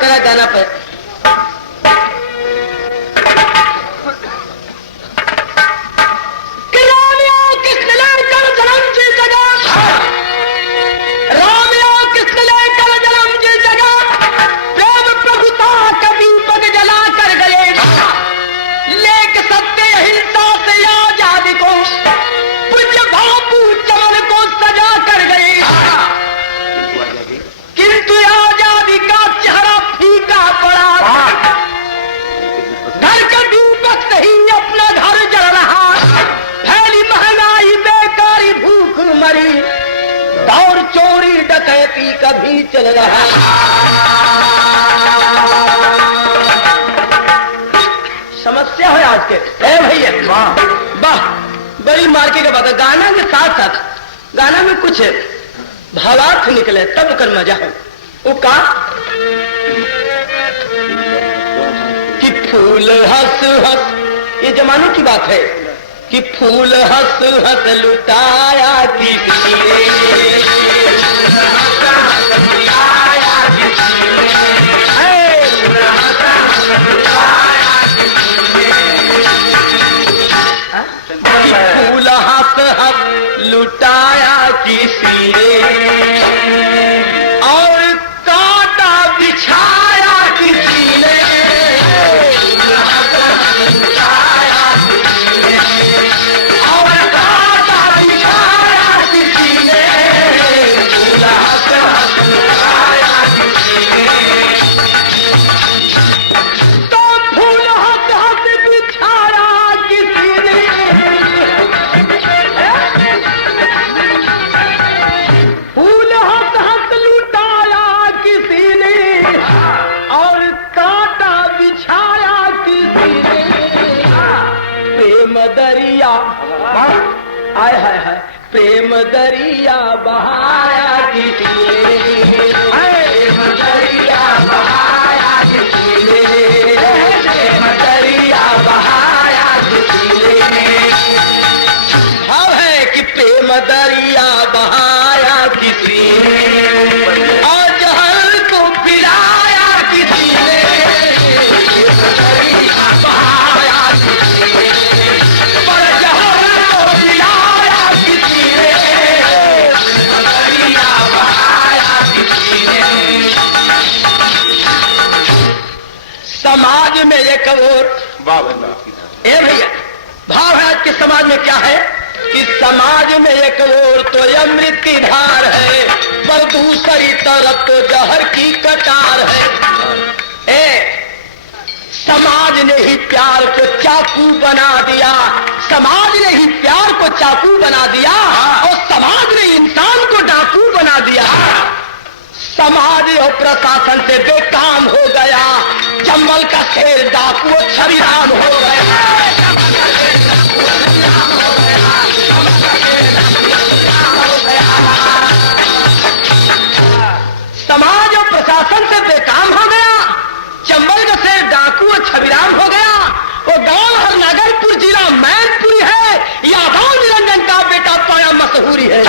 करा गाना पे। दौर चोरी डकैती कभी चल रहा। समस्या है आज के भैया। वाह, बड़ी मार्के का बात है। गाना के साथ साथ गाना में कुछ भावार्थ निकले तब कर मजा हो। वो का कि फूल हंस हंस, ये जमाने की बात है कि फूल हंस हंस लुटाया किसी ने, फूल हंस हंस लुटाया किसी ने और कांटा बिछाया किसी ने, हाय हाय हाय प्रेम दरिया बहाया किसी ने, प्रेम दरिया बहाया किसी ने, प्रेम दरिया बहाया किसी ने। भाव है कि प्रेम दरिया बहाया किसी ने और जहर को पिलाया किसी ने, दरिया बहाया किसी ने, पर जहर समाज में एक और भैया भाव है कि समाज में क्या है कि समाज में एक और तो अमृत की धार है, पर दूसरी तरफ तो जहर की कटार है। समाज ने ही प्यार को चाकू बना दिया, समाज ने ही प्यार को चाकू बना दिया और समाज ने इंसान को डाकू बना दिया। समाज और प्रशासन से बेकाम हो गया, चंबल का शेर डाकू छविराम हो गया। समाज और प्रशासन से बेकाम हो गया, चंबल का शेर डाकू छविराम हो गया। वो गांव हर नगरपुर जिला मैनपुरी है, यादव निरंजन का बेटा पाया मशहूरी है।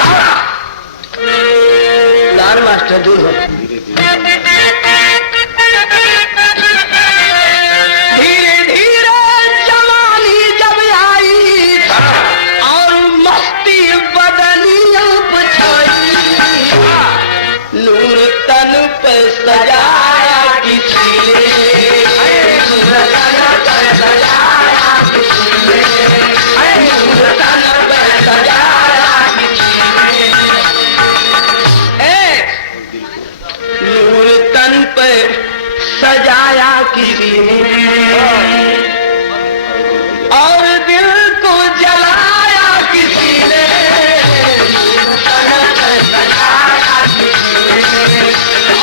मास्टर दूर हो। धीरे धीरे जवानी जब आई और मस्ती बदनिया छाई, नूर तन पे सजाया किसी ने, नूर तन पे सजाया किसी ने, नूर तन पे सजाया किसी ने, नूर तन पे सजाया किसी ने और दिल को जलाया किसी ने, तन पे सजाया किसी ने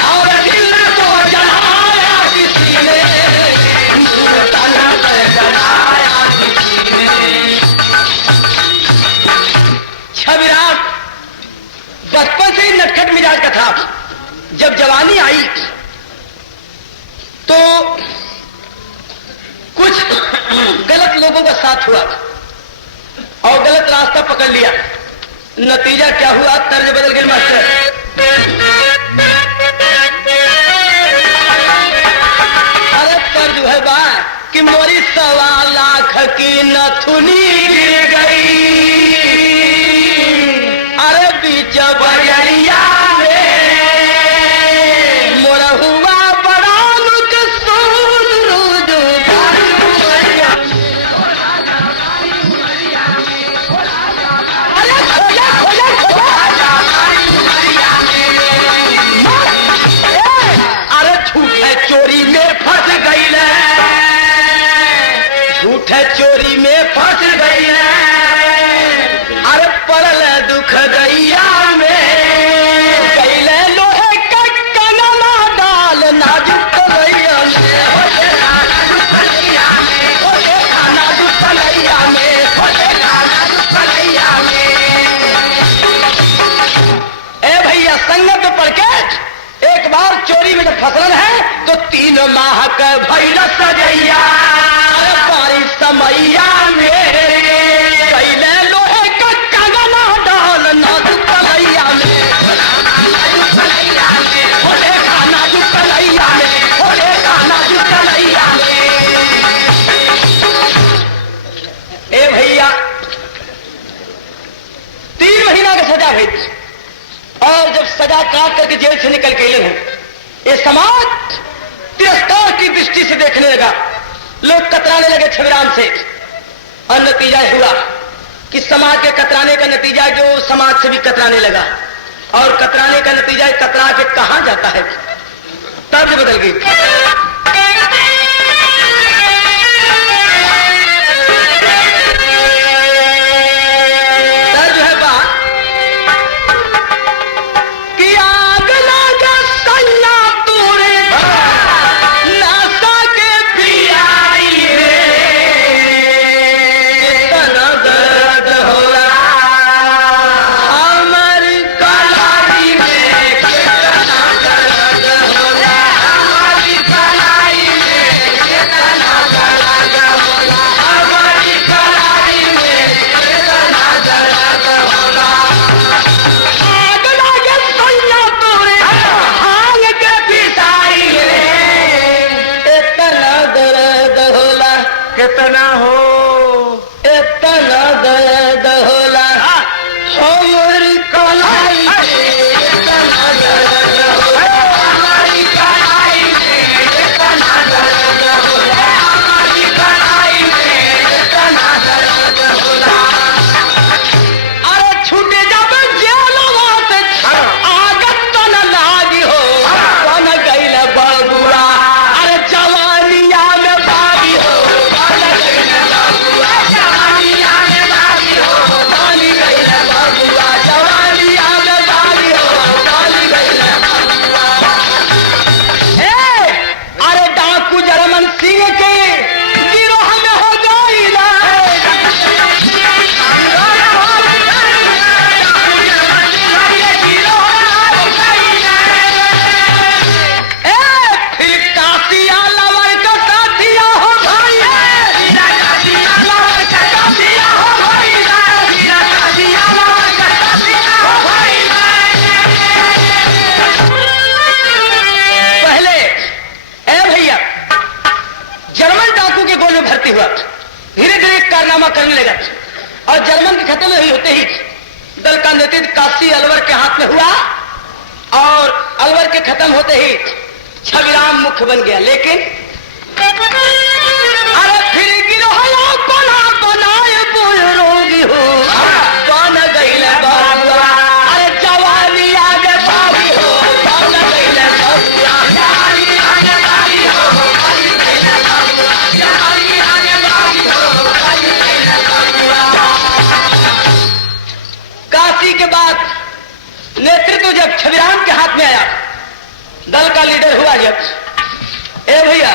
और दिल को जलाया किसी ने, नूर तन पे सजाया किसी ने। छविराम बचपन से ही नटखट मिजाज का था। जब जवानी आई तो कुछ गलत लोगों का साथ हुआ और गलत रास्ता पकड़ लिया। नतीजा क्या हुआ? तर्ज बदल गई मास्टर। डोरी में जब फसल है तो 3 माह का भैल सजैया बारिश समैया में कैले लोहे का कंगना डाल नाजुक कलैया में होले खाना जुक कलैया में होले खाना जुक कलैया में। ए भैया 3 महीना का सजा हुई और जब सजा काट करके जेल से निकल गए हैं ये समाज तिरस्कार की दृष्टि से देखने लगा, लोग कतराने लगे छविराम से और नतीजा हुआ कि समाज के कतराने का नतीजा जो समाज से भी कतराने लगा और कतराने का नतीजा कतरा के कहां जाता है, तर्ज बदल गई। तर्ज है बात कि आग लगा सैया तूरे नासा के पियाई रे तना दर्द हो रहा हमारी कलाई में कितना दर्द हो रहा हमारी कलाई में कितना दर्द हो रहा हमारी कलाई में कितना दर्द हो रहा। आग लगे सैया तोरे भांग के पिसाई रे इतना दर्द होला कितना हो इतना दर्द होला हमारी कलाई में कितना दर्द होला हमारी कलाई में कितना दर्द होला हमारी कलाई में कितना दर्द होला। अरे छूटे जब जेलवा से आगत तो न लागी हो कौन गईल बबुआ अरे जवानिया में भागी हो कौन गईल बबुआ जवानिया में भागी हो कौन गईल बबुआ जवानिया में भागी हो कौन गईल बबुआ। अरे डाकू जर्मन सिंह के गिरोह में हो गईला फिर कासिया लवर का साथिया हो भाई कासिया लवर का साथिया हो भाई कासिया लवर का साथिया हो भाई। पहले ए भैया जर्मन डाकू के गोल में भर्ती हुआ, धीरे धीरे कारनामा करने लगा और जर्मन के खत्म नहीं होते ही दल का नेतृत्व काशी अलवर के हाथ में हुआ और अलवर के खत्म होते ही छविराम मुख्य बन गया। लेकिन अरे फिर गिरोह कोना कोनाए बोल रोगी हो कौन गईल बबुआ अरे जवानी आगे भागी हो कौन गईल बबुआ जवानी आगे भागी हो कौन गईल बबुआ जवानी आगे भागी हो कौन गईल बबुआ। काशी के बाद नेतृत्व जब छविराम के हाथ में आया, दल का लीडर हुआ जब ए भैया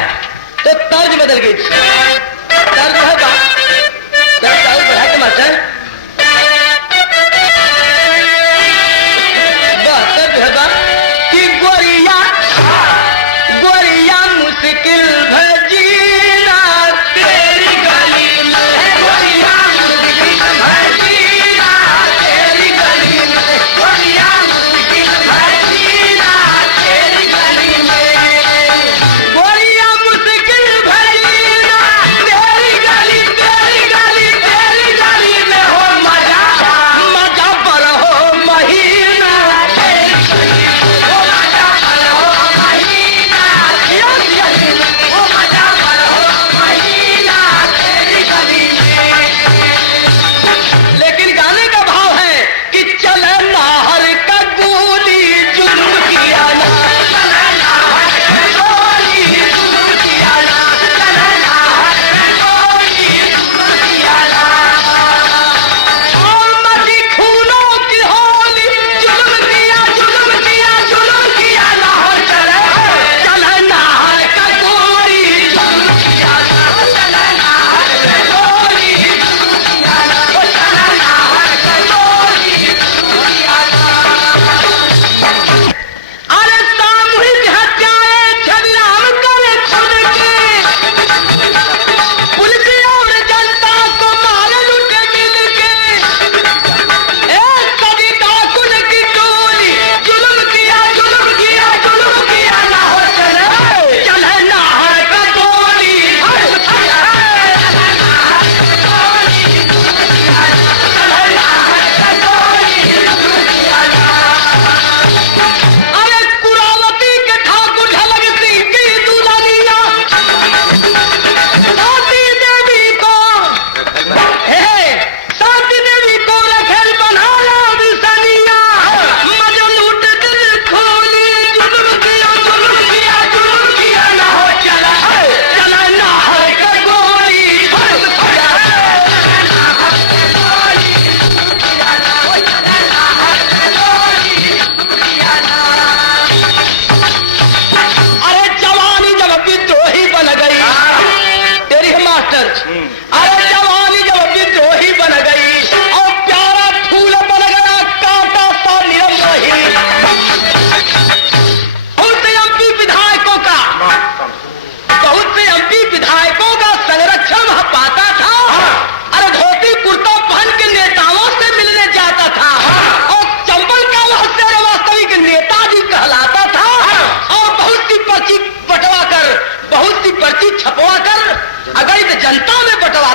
तो तर्ज बदल गई। तर्ज है बात तर्ज बढ़ा के मास्टर तर्ज है बात कि गोरिया गोरिया मुश्किल भजीना तेरी गली में गोरिया मुश्किल भजीना तेरी गली में गोरिया मुश्किल भजीना तेरी गली में गोरिया मुश्किल भजीना तेरी गली में हो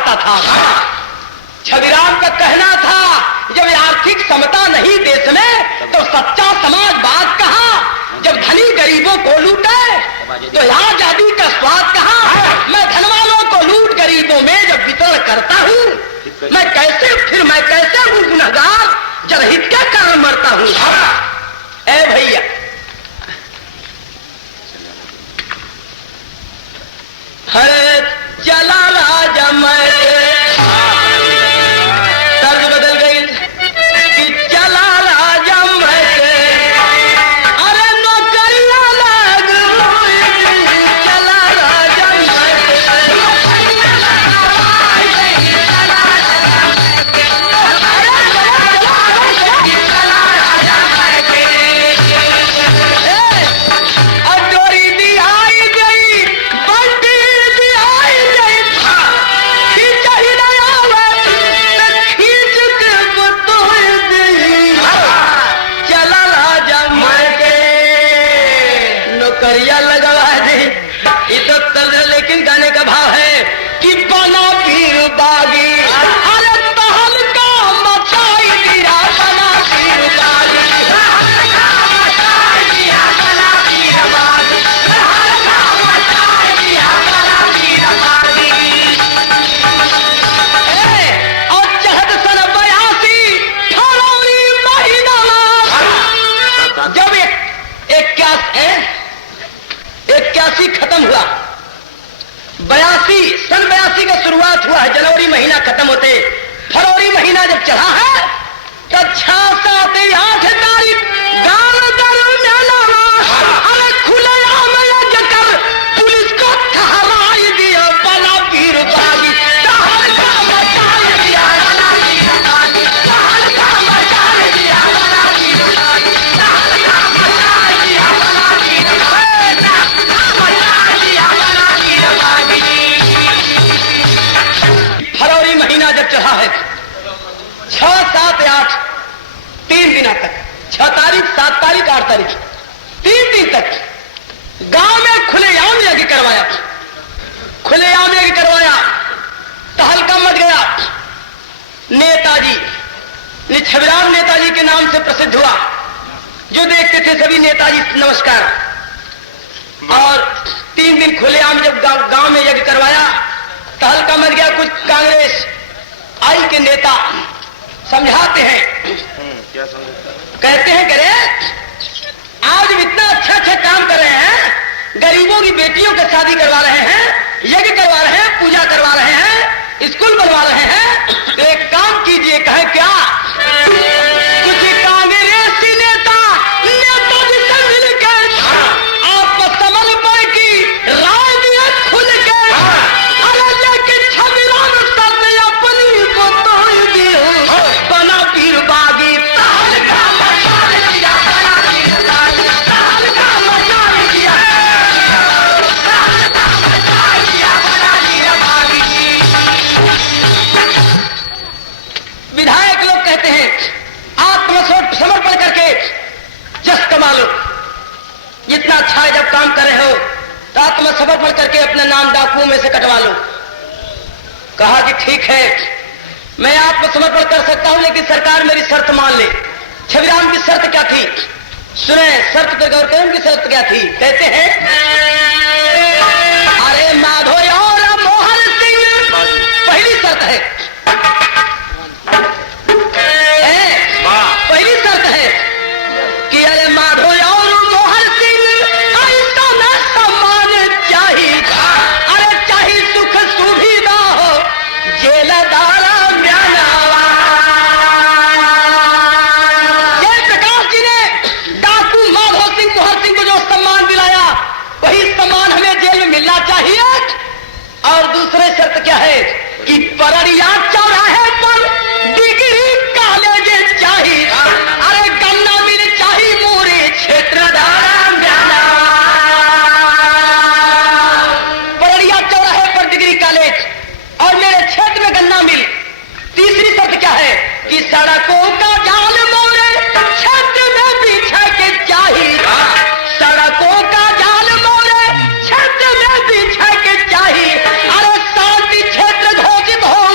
आता था। छविराम का कहना था जब आर्थिक समता नहीं देश में तो सच्चा समाजवाद कहाँ। जब धनी गरीबों को लूटे तो आजादी का स्वाद कहाँ। मैं धन वालों को लूट गरीबों में जब वितरण करता हूँ मैं कैसे हूँ गुनहगार जनहित के कारण मरता हूँ। ए भैया हरे चला राजा मैं तर्ज बदल गई कि चला राजा मैं अरे नौकरियां लग चला राजा अजोरी दी आई गई बंटी दी आई गई खींच ही नहीं आवे खींच के बतोय दी चला राजा मैं के नौकरियां लगवा दे। ये तो तर्ज लेकिन गाने का भाव है कि बना पीर बागी अरे तहल का मचाई दिया बना पीर बागी और चहत सन 82 फरवरी महीना जब 81 खत्म हुआ 82 सन 82 का शुरुआत हुआ है। जनवरी महीना खत्म होते फरवरी महीना जब चढ़ा है तो 6, 7, 8 तारीख गांव अरे खुलेआम यज्ञ कर पुलिस को ठहराई दिया बना पीर बागी टहल का मचाई दिया बना पीर बागी टहल का मचाई दिया बना पीर बागी टहल का मचाई दिया बना पीर बागी मचाई दिया बना पीर बागी। फरवरी महीना जब चढ़ा है 6, 7, 8 3 दिनों तक 6 तारीख 7 तारीख 8 तारीख 3 दिन तक गांव में खुलेआम यज्ञ करवाया। खुलेआम यज्ञ करवाया तहलका मच गया। नेताजी छविराम नेताजी के नाम से प्रसिद्ध हुआ। जो देखते थे सभी नेताजी नमस्कार। और 3 दिन खुलेआम जब गांव में यज्ञ करवाया तहलका मच गया। कुछ कांग्रेस आई के नेता समझाते हैं क्या समझ कहते हैं करे आज इतना अच्छा काम कर रहे हैं गरीबों की बेटियों की शादी करवा रहे हैं यज्ञ करवा रहे हैं पूजा करवा रहे हैं स्कूल बनवा रहे हैं तो एक काम कीजिए कहे क्या कुछ कांग्रेसी नेताजी से मिलकर आप समन्वय की राय दिए खुल के अरे लेकिन छविराम सर ने अपनी को तोड़ दी बना पीर बागी ताल का मचान दिया बना पीर बागी ताल का मचान दिया ताल का मचान दिया बना पीर बागी। विधायक लोग कहते हैं आत्मसमर्पण करके जस कमा लो। इतना अच्छा है जब काम कर रहे हो तो आत्मसमर्पण करके अपना नाम डाकुओं में से कटवा लो। कहा कि ठीक है मैं आत्मसमर्पण कर सकता हूं लेकिन सरकार मेरी शर्त मान ले। छविराम की शर्त क्या थी सुने शर्त पर गौर करें उनकी शर्त क्या थी। कहते हैं अरे माधो और मोहन सिंह पहली शर्त है पहली शर्त है कि अरे माधो और मोहन सिंह ऐसा न सम्मान चाहिए अरे चाहिए सुख सुविधा हो जेलदारा म्यानावा। जयप्रकाश जी ने डाकू माधो सिंह मोहन सिंह को जो सम्मान दिलाया वही सम्मान हमें जेल में मिलना चाहिए। और दूसरे शर्त क्या है कि परड़िया चौराहे पर डिग्री कॉलेज चाहिए अरे गन्ना मिल चाहिए मोरे क्षेत्र परड़िया चौराहे पर डिग्री कॉलेज और मेरे क्षेत्र में गन्ना मिल। तीसरी शर्त क्या है कि सड़कों का जाल मोरे क्षेत्र में बिछा के चाहिए सड़कों का जाल मोरे क्षेत्र में बिछा के चाहिए अरे शांति क्षेत्र घोषित हो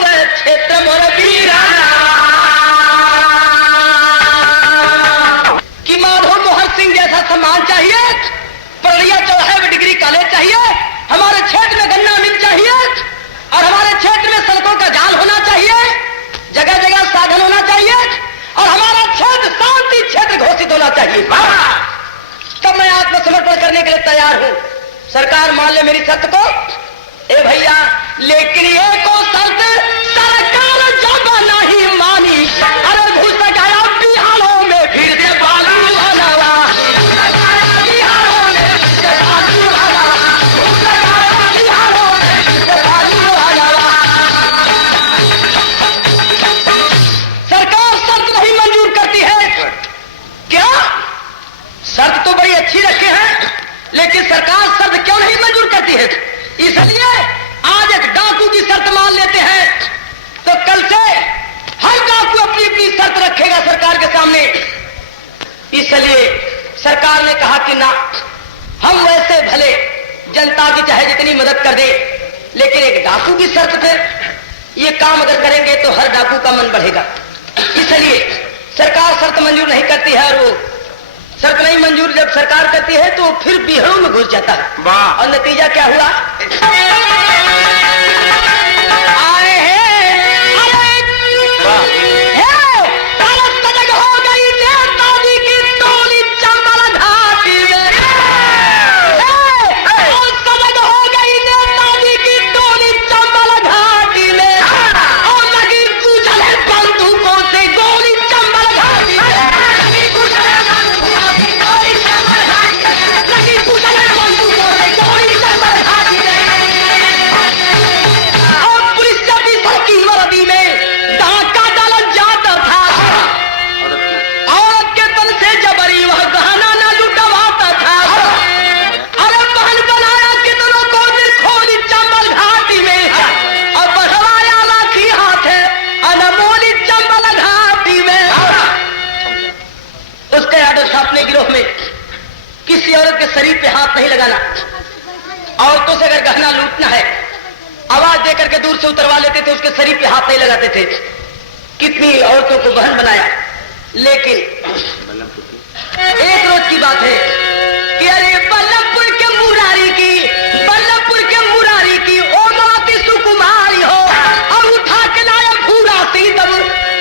सरकार मान ले मेरी शर्त को। ए भैया, लेकिन ये को शर्त सरकार जब नहीं मानी, अरे घुस गया बिहारों में फिर से बालू वाला, बिहारों में फिर से बालू वाला, घुस गया बिहारों में फिर से बालू वाला। सरकार शर्त नहीं मंजूर करती है। क्या शर्त तो बड़ी अच्छी रखे हैं, लेकिन सरकार शर्त क्यों नहीं मंजूर करती है? इसलिए आज एक डाकू की शर्त मान लेते हैं तो कल से हर डाकू अपनी अपनी शर्त रखेगा सरकार के सामने। इसलिए सरकार ने कहा कि ना, हम वैसे भले जनता की चाहे जितनी मदद कर दे, लेकिन एक डाकू की शर्त पे ये काम अगर करेंगे तो हर डाकू का मन बढ़ेगा। इसलिए सरकार शर्त मंजूर नहीं करती है, और वो शर्त नहीं मंजूर जब सरकार करती है तो फिर बिहारों में घुस जाता है। और नतीजा क्या हुआ? आए हैं, सजग हो गई नेताजी की टोली चंबल घाटी में, सजग हो गई नेताजी की टोली चंबल घाटी में, और लगी कुचले बंदूकों से गोली चंबल घाटी में, लगी कुचले बंदूकों से गोली चंबल घाटी में। और पुलिस जब भी सड़की वर्दी में डाका डाला जाता था, औरत के तन से जबरी वह गहना न लुटवाता था। अरे बहन बनाया कितनों को दिल खोली चंबल घाटी में, और बढ़वाया लाठी हाथ है अनमोली चंबल घाटी में। उसके आदेश अपने गिरोह में किसी औरत के शरीर पे हाथ नहीं लगाना, औरतों से अगर गहना लूटना है आवाज देकर के दूर से उतरवा लेते थे, उसके शरीर पे हाथ नहीं लगाते थे। कितनी औरतों को बहन बनाया। लेकिन एक रोज की बात है कि अरे बल्लभपुर के मुरारी की ओमवती सुकुमारी हो, और उठा के लाया भूरा सीतम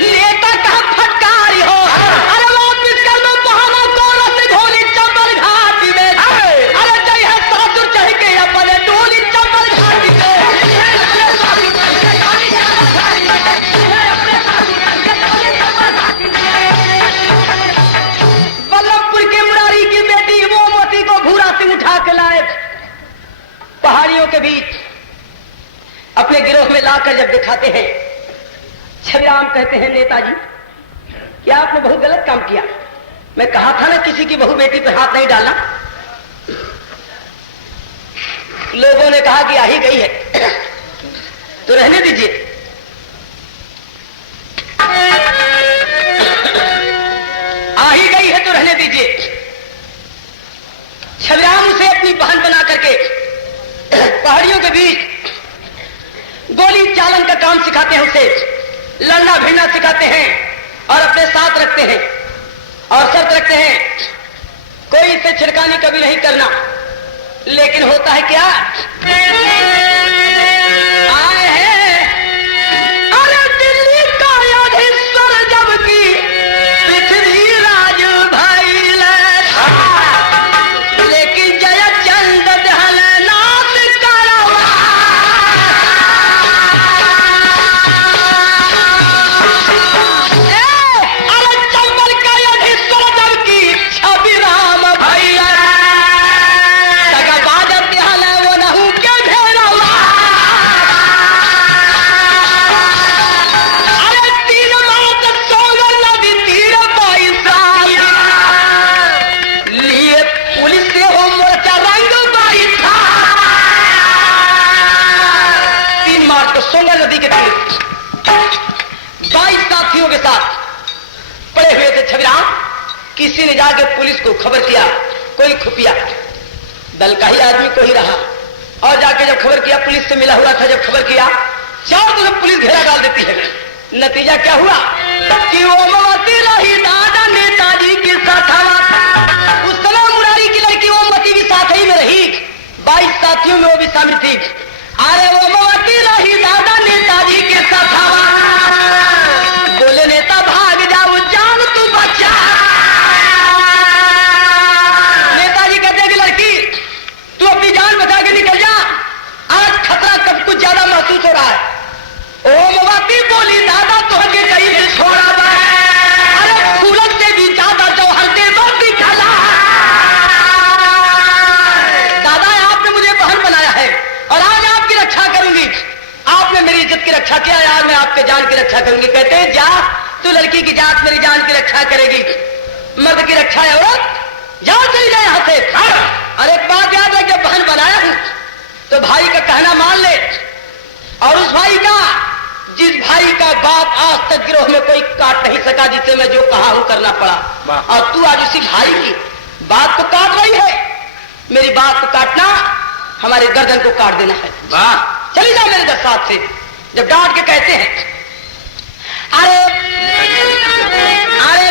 नेता का फटकारी हो। अरे वापिस कर दो बहाना कोरस ढोली चंबल घाटी में, अरे जय है सासुर चढ़ के अपने ढोली चंबल घाटी में। बल्लभपुर के मुरारी की बेटी ओमवती को भूरा सिंह उठा के लाए पहाड़ियों के बीच, अपने गिरोह में लाकर जब दिखाते हैं, छविराम कहते हैं नेताजी क्या आपने बहुत गलत काम किया, मैं कहा था ना किसी की बहू बेटी पे हाथ नहीं डालना। लोगों ने कहा कि आ ही गई है तो रहने दीजिए। आ ही गई है तो रहने दीजिए। छविराम उसे अपनी बहन बना करके पहाड़ियों के बीच गोली चालन का काम सिखाते हैं, उसे लड़ना भिड़ना सिखाते हैं और अपने साथ रखते हैं, और शर्त रखते हैं कोई इसे छिड़कानी कभी नहीं करना। लेकिन होता है क्या? आए हैं अरे दिल्ली का अधीश्वर जबकि पृथ्वीराज भाई, लेकिन जयचंद दहलनाथ करवा। अरे चंबल का अधीश्वर जबकि छविराम भैया, बाजत दहल वो नहू के घेरवा। अरे 3 मास सोगल नदी तीर पैसा लिए पुलिस से हो मोर्चा रंग बैठा। 3 मार्च को सोगल नदी के तीर 22 साथियों के साथ पड़े हुए थे छविराम। किसी ने जाके पुलिस को खबर किया, कोई खुफिया दल का ही आदमी कोई रहा, और जाके जब खबर किया, पुलिस से मिला हुआ था, जब खबर किया चारों तरफ पुलिस घेरा डाल देती है। नतीजा क्या हुआ कि ओमवती रही दादा नेताजी के साथ। उस समय मुरारी की लड़की ओमवती भी साथ ही में रही, 22 साथियों में वो भी शामिल थी। अरे ओमवती रही दादा नेताजी के साथ। बोले नेता भाग जाओ, जान तू बचा। नेताजी कहते हैं कि लड़की तू अपनी जान बचा लड़की की जात मेरी जान की रक्षा करेगी, मर्द की रक्षा है औरत, जान चली जाए यहां से। अरे बात याद है कि बहन बनाया हूं तो भाई का कहना मान ले, और उस भाई का, जिस भाई का बाप आज तक गिरोह में कोई काट नहीं सका, जिसे मैं जो कहा हूं करना पड़ा, और तू आज उसी भाई की बात को काट रही है। मेरी बात को काटना हमारे गर्दन को काट देना है। चली जा मेरे 10 साथ से। जब डांट के कहते हैं अरे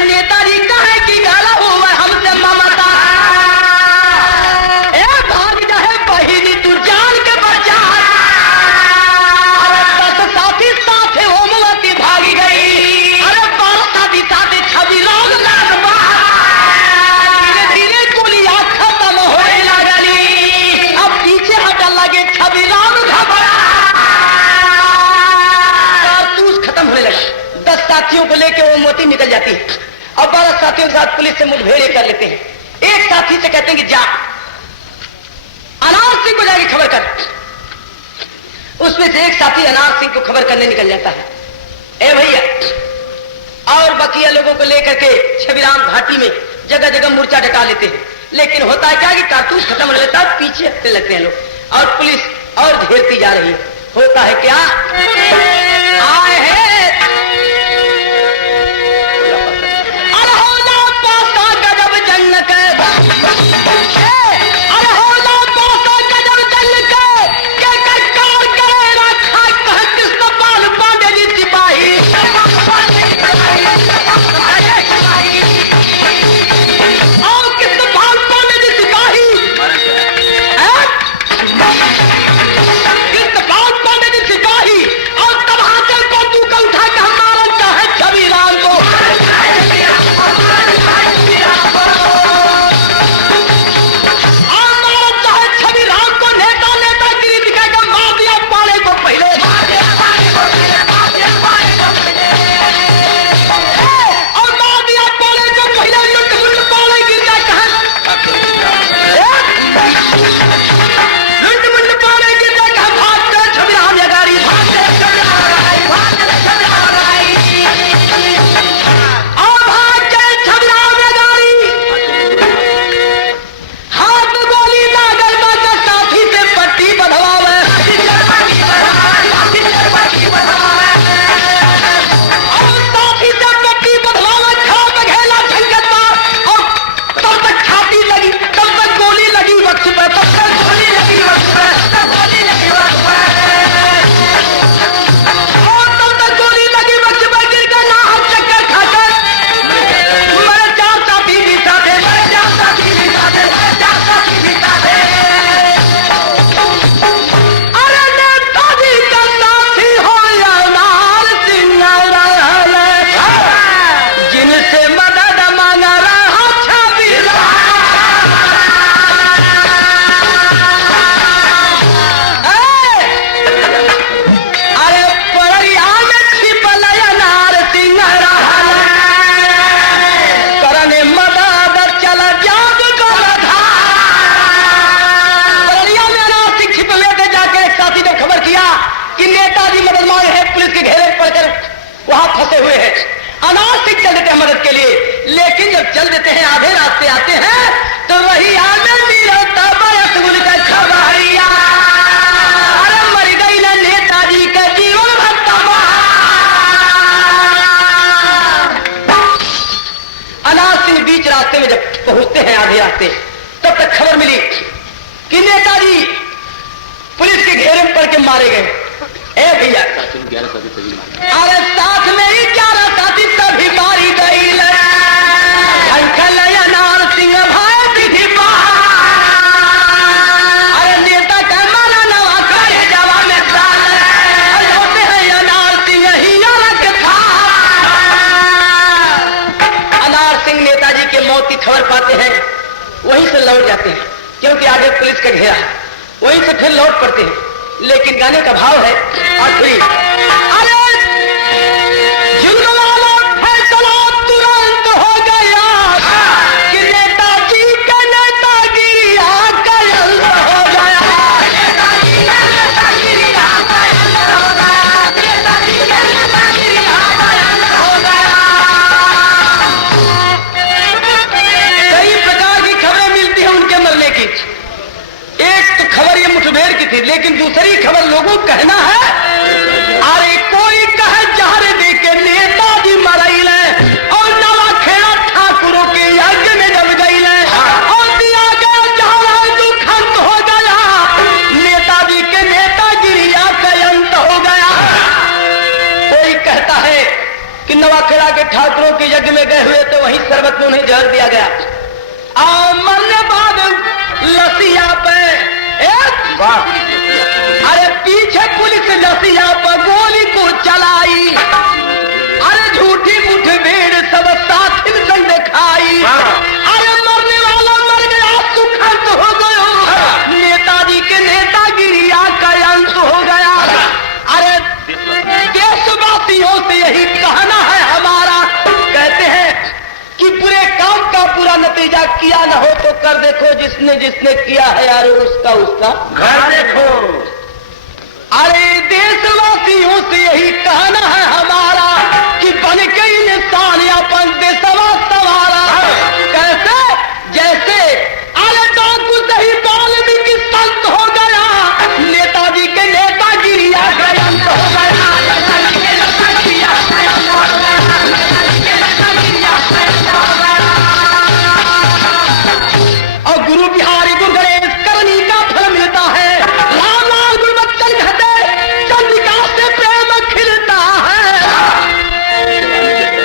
नेताजी कहे कि गाला हुआ हमसे ममता, भाग जाए बहिनी तू जान के बचा। अरे 10 साथी साथे ओमवती भागी गई, अरे 12 साथी साथे छवि राम धीरे धीरे गोलियां खत्म होने लगली। अब पीछे हटा लगे छवि राम घबरा, कारतूस खत्म होने लगा। 10 साथियों को लेकर वो मोती निकल जाती है और 12 साथियों के साथ पुलिस से मुठभेड़ कर लेते हैं। एक साथी से कहते हैं कि जा अनार सिंह को जाके खबर कर। उसमें से एक साथी अनार सिंह को खबर करने निकल जाता है। ए भैया, और बकिया लोगों को लेकर के छविराम घाटी में जगह जगह मूर्छा डटा लेते हैं। लेकिन होता है क्या कि कारतूस खत्म हो जाता है, पीछे हटने लगते हैं लोग और पुलिस और घेरती जा रही है। होता है क्या, आए हैं मदद के लिए, लेकिन जब चल देते हैं आधे रास्ते आते हैं तो वही आनंद मिलता बरस का खबरिया, अरे मर गई ना नेताजी का जीवन भत्ता। अनाज सिंह बीच रास्ते में जब पहुंचते हैं आधे रास्ते, तब तक खबर मिली कि नेताजी पुलिस के घेरे में पड़ के मारे गए। ए भैया, अरे साथ में ही 11 साथी सभी मारी गई। अनार सिंह भाई विधि, अरे नेता का माना नवा करे जवान होते हैं। अनार सिंह ही नरक था। अनार सिंह नेताजी के मौत की खबर पाते हैं, वहीं से लौट जाते हैं क्योंकि आगे पुलिस का घेरा है। वहीं से फिर लौट पड़ते हैं। लेकिन गाने का भाव है आखिरी, अरे जुल्म वाला फैसला तुरंत हो गया कि नेताजी का नेतागिरी आकर हो गया। थी, लेकिन दूसरी खबर लोगों को कहना है, अरे कोई कहे जहर दे के नेताजी मरई ले और नवाखेड़ा ठाकुरों के यज्ञ में जब गई ले और दिया गया जहर दुखंत हो गया, नेताजी के नेतागिरिया का अंत हो गया। कोई कहता है कि नवाखेड़ा के ठाकुरों के यज्ञ में गए हुए तो वहीं शरबत में उन्हें जहर दिया गया। मरने बाद लसिया पे अरे पीछे पुलिस लसिया पर गोली को चलाई, अरे झूठी मुठभेड़ सब साथी संग दिखाई, अरे मरने वाला मर गया सुखंत हो गया, नेताजी के नेतागिरिया का अंत हो गया। अरे देशवासियों से यही कहना है हमारा, कहते हैं कि पूरे काम का पूरा नतीजा किया न हो तो कर देखो जिसने जिसने किया है यार उसका घर देखो। अरे देशवासियों से यही कहना है हमारा कि बन के इंसान अपन देशवा सवारा, कैसे जैसे अरे डाकू सही वाल्मीकि संत हो गया, नेताजी के नेतागिरिया का अंत हो गया। और गुरु बिहारी गुरु गणेश करनी का फल मिलता है, राम लाल गुरबच्चन कहते चंद्रिका से प्रेम खिलता है।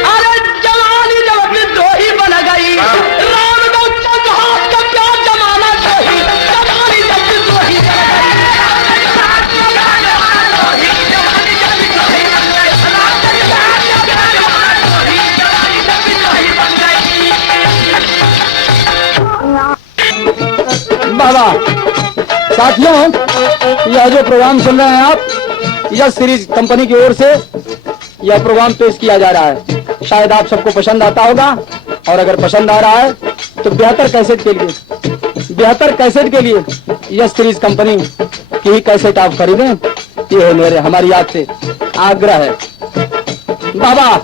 अरे जवानी जब विद्रोही बन गई, राम गौ चंद्रहास का प्यार जमाना जोही, जवानी जब विद्रोही बाबा। साथियों, यह जो प्रोग्राम सुन रहे हैं आप, यह सीरीज कंपनी की ओर से यह प्रोग्राम पेश किया जा रहा है। शायद आप सबको पसंद आता होगा, और अगर पसंद आ रहा है तो बेहतर कैसेट के लिए यह सीरीज कंपनी की ही कैसेट आप खरीदें, ये हमारी आपसे आग्रह है। बाबा